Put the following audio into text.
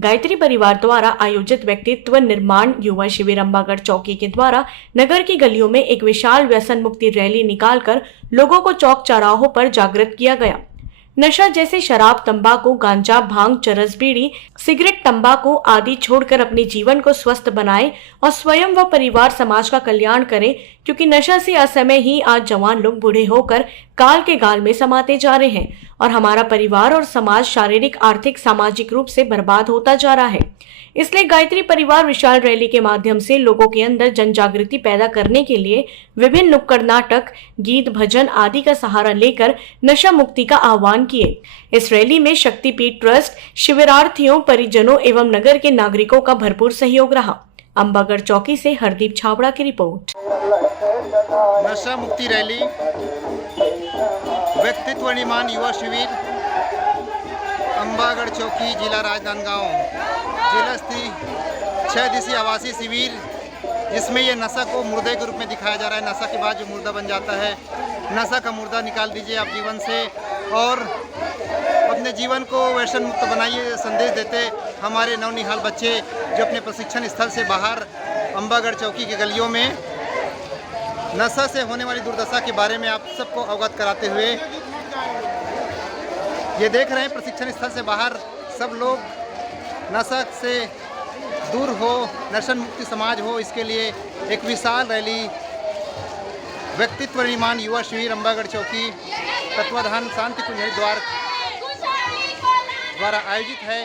गायत्री परिवार द्वारा आयोजित व्यक्तित्व निर्माण युवा शिविर अंबागढ़ चौकी के द्वारा नगर की गलियों में एक विशाल व्यसन मुक्ति रैली निकालकर लोगों को चौक चौराहों पर जागृत किया गया। नशा जैसे शराब, तंबाकू, गांजा, भांग, चरस, बीड़ी, सिगरेट, तंबाकू आदि छोड़कर अपने जीवन को स्वस्थ बनाएं और स्वयं व परिवार समाज का कल्याण करें, क्योंकि नशा से असमय ही आज जवान लोग बूढ़े होकर काल के गाल में समाते जा रहे हैं और हमारा परिवार और समाज शारीरिक, आर्थिक, सामाजिक रूप से बर्बाद होता जा रहा है। इसलिए गायत्री परिवार विशाल रैली के माध्यम से लोगों के अंदर जन जागृति पैदा करने के लिए विभिन्न नुक्कड़ नाटक, गीत, भजन आदि का सहारा लेकर नशा मुक्ति का आह्वान किए। इस रैली में शक्तिपीठ ट्रस्ट, शिविरार्थियों, परिजनों एवं नगर के नागरिकों का भरपूर सहयोग रहा। अंबागढ़ चौकी से हरदीप छाबड़ा की रिपोर्ट। नशा मुक्ति रैली, व्यक्तित्व निर्माण युवा शिविर, अंबागढ़ चौकी, जिला राजनांदगांव, जिला स्तरीय 6 दिवसीय आवासीय शिविर, जिसमें ये नशा को मुर्दे के रूप में दिखाया जा रहा है। नशा के बाद जो मुर्दा बन जाता है, नशा का मुर्दा निकाल दीजिए आप जीवन से और अपने जीवन को व्यसन मुक्त बनाइए, संदेश देते हमारे नवनिहाल बच्चे जो अपने प्रशिक्षण स्थल से बाहर अंबागढ़ चौकी के गलियों में नशा से होने वाली दुर्दशा के बारे में आप सबको अवगत कराते हुए ये देख रहे हैं प्रशिक्षण स्थल से बाहर सब लोग नशा से दूर हो, नशा मुक्ति समाज हो, इसके लिए एक विशाल रैली व्यक्तित्व निर्माण युवा शिविर अंबागढ़ चौकी तत्वाधान शांति कुंज हरिद्वार द्वारा आयोजित है।